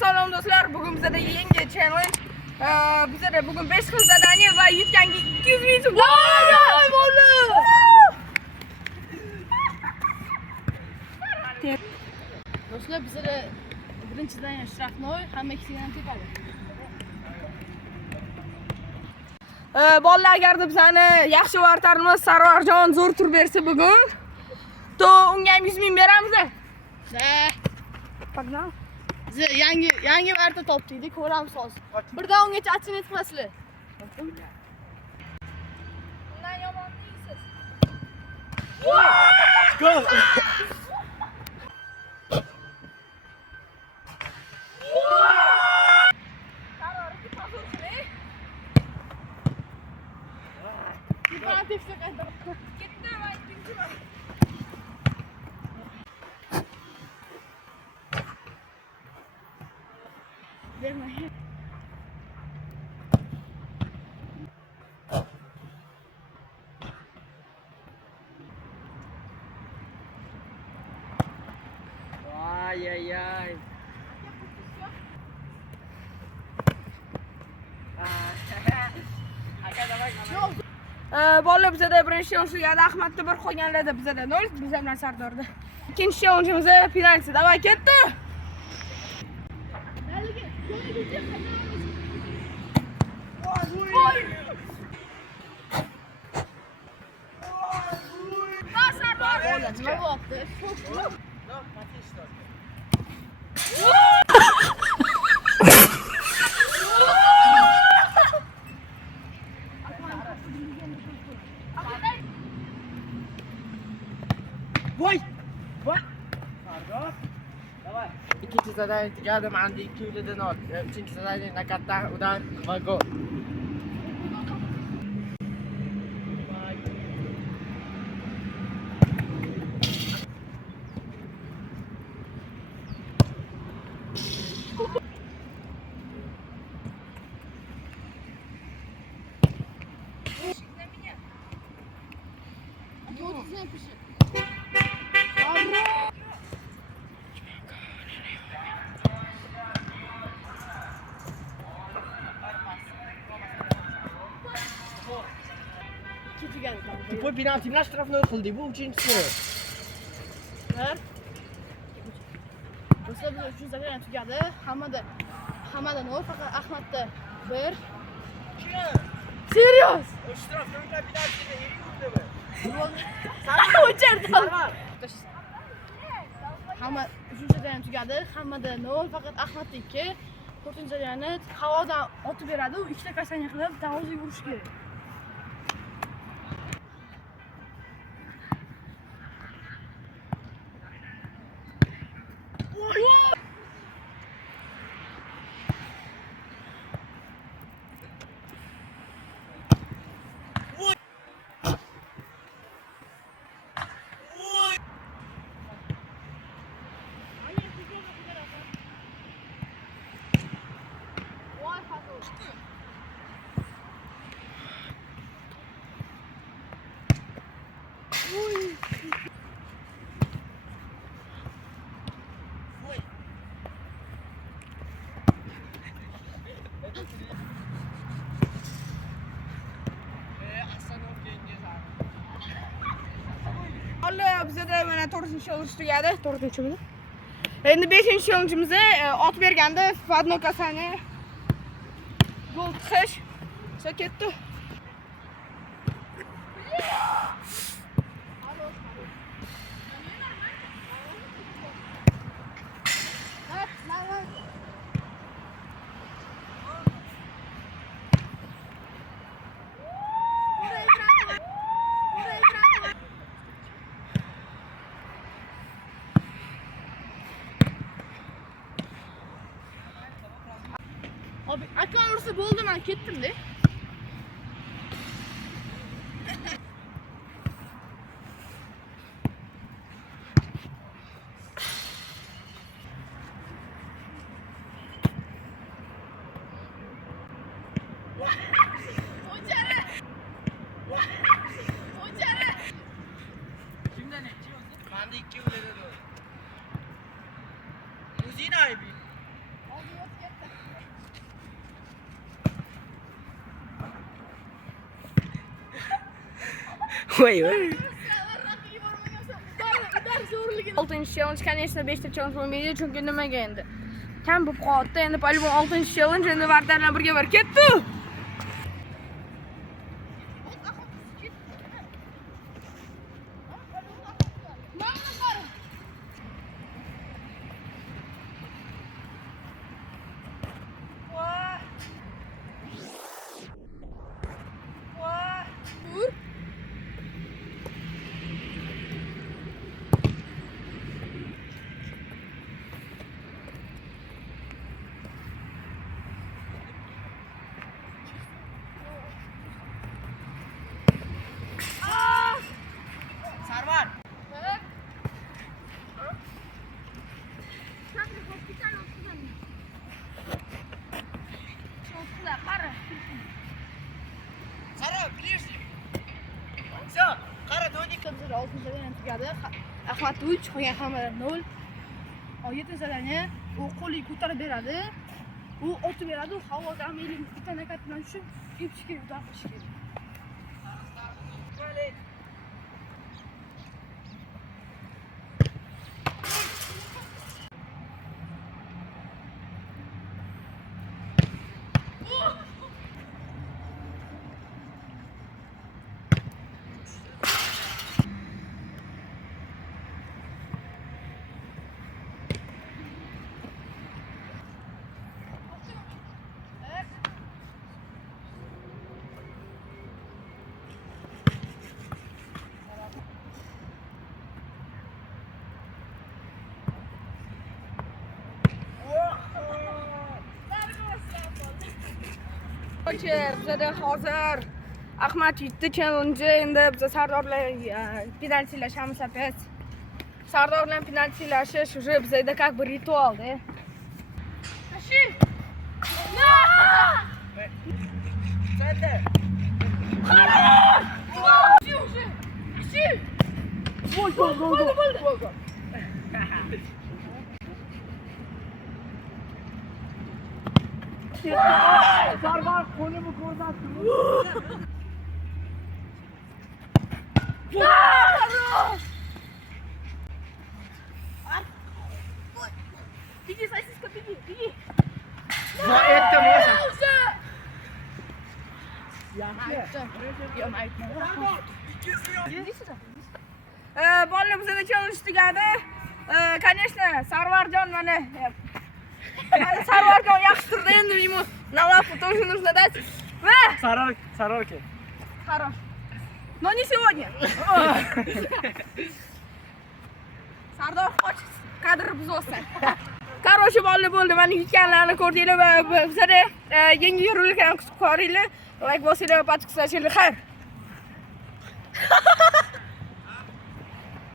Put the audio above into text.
Salom do'stlar, bugun bizda yangi challenge. Bizda bugun 5 xil zadaniya va yutganga 200 ming so'm. Voy, bo'ldi. Do'stlar, bizda birinchi zadaniya shtrafnoy, hamma ikkisiga ham tepadi. Bolalar agarda bizani yaxshi vartarimiz Sarvarjon zo'r tur bersa bugun, to unga ham 100 ming beramiz. Pognav. Biz yangi varta topdik, ko'ramiz hozir. Birdan ungacha achini etmasizlar. Undan yomon deysiz. Gol. Ай-яй-яй. Bolalar bizda birinchi challenge Ahmadda bir qolganlarda bizda 0, biz bilan Sardorda. Ikkinchi challengeimiz penalti. Davay ketdi. Nima bo'pti? Voy! Voy! Sardor. Davay. İkinci zadaniya tugadi, manda 200 dinar. Uchinchi zadaniya nakatdan udan va gol. Bu penaltilar shtrafnoy qildik, bu uchinchisi. Do'stlar, biz uchinchi zadaniya tugadi. Hammada 0, faqat Ahmadda 1. Serios? Shtrafnoylar penaltini yerdimi? O'cherdi. Hamma uchinchi zadaniya tugadi. Hammada 0, faqat Ahmadda 2. To'rtinchi zadaniyani havodan otib beradi, u ikkita kasanya qilib darvozaga urish kerak. Bolalar bizda mana 4-chi challenge tugadi. 4-chimiz. Endi 5-chi challengeimiz ot berganda Futbolniy kasani gol tiqish. O'sha ketdi. Abi, akran ursa bo'ldi, men ketdim-da. Manda 2 o'ladi. O'zing aybi. Voy, voy. 6-chi challenge, конечно, 5ta challenge bo'lmaydi, chunki nimaga endi? Kam bo'lib qoldi. Endi polibon 6-chi challenge endi Vardar bilan birga bir ketdi. Sarvar. Qara, bilirsiz. Всё, qara do'nik. 6-chi zadaniya tugadi. Ahmad 3, qolgan hammalar 0. 7-chi zadaniya u qo'liga ko'tarib beradi. U otib beradi, u havoga amaylik bitta nakat bilan tushib, tepish kerak, uzoq qilish kerak. Bizada hozir Ahmad 7 challenge endi biz Sardorlar penaltilashamiz опять. Sardor bilan penaltilashish уже bizda как бы ritualda. Sarvar qo'lini ko'rsatdi. Bigi, saysiska bigi. Va etdim o'sha. Bolalar bizda challenge tugadi. Конечно, Sarvarjon mana Sarvarjon yaxshi turdi endi ему на лапу тоже нужно дать. Sarvarka. Хорош. Но не сегодня. Sardor qoch kadr buzolsan. Короче, bolalar bo'ldi. Meni yutganlarni ko'rdinglar va bizda yangi yurilik ham kutib qo'ringlar. Like bosinglar, podpiska qilinglar. Xayr.